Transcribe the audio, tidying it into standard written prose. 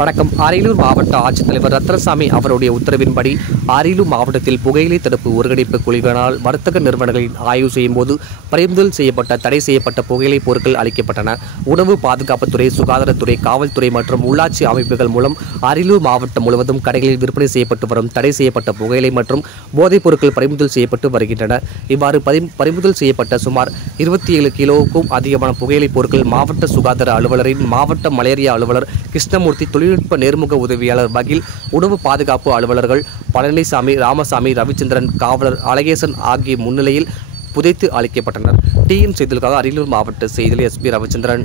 வணக்கம். அரியலூர் மாவட்ட ஆட்சித்தலைவர் ரத்னசாமி அவருடைய உத்தரவின்படி அரியலூர் மாவட்டத்தில் புகையிலை தடுப்பு ஒருங்கிணைப்பு குழுவினால் வர்த்தக நிறுவனங்களில் ஆய்வு செய்யும் போது பறிமுதல் செய்யப்பட்ட தடை செய்யப்பட்ட புகையிலை பொருட்கள் அளிக்கப்பட்டன. உணவு பாதுகாப்புத்துறை, சுகாதாரத்துறை, காவல்துறை மற்றும் உள்ளாட்சி அமைப்புகள் மூலம் அரியலூர் மாவட்டம் முழுவதும் கடைகளில் விற்பனை செய்யப்பட்டு வரும் தடை செய்யப்பட்ட புகையிலை மற்றும் போதைப் பொருட்கள் பறிமுதல் செய்யப்பட்டு வருகின்றன. இவ்வாறு பறிமுதல் செய்யப்பட்ட சுமார் 27 கிலோவுக்கும் அதிகமான புகையிலை பொருட்கள் மாவட்ட சுகாதார அலுவலரின் மாவட்ட மலேரியா அலுவலர் கிருஷ்ணமூர்த்தி, தொழில்நுட்ப நேர்முக உதவியாளர் பகில், உணவு பாதுகாப்பு அலுவலர்கள் பழனிசாமி, ராமசாமி, ரவிச்சந்திரன், காவலர் அழகேசன் ஆகிய முன்னிலையில் புதைத்து அளிக்கப்பட்டனர். டிஎன் செய்திகளுக்காக அரியலூர் மாவட்ட செய்தியாளர் எஸ்பி ரவிச்சந்திரன்.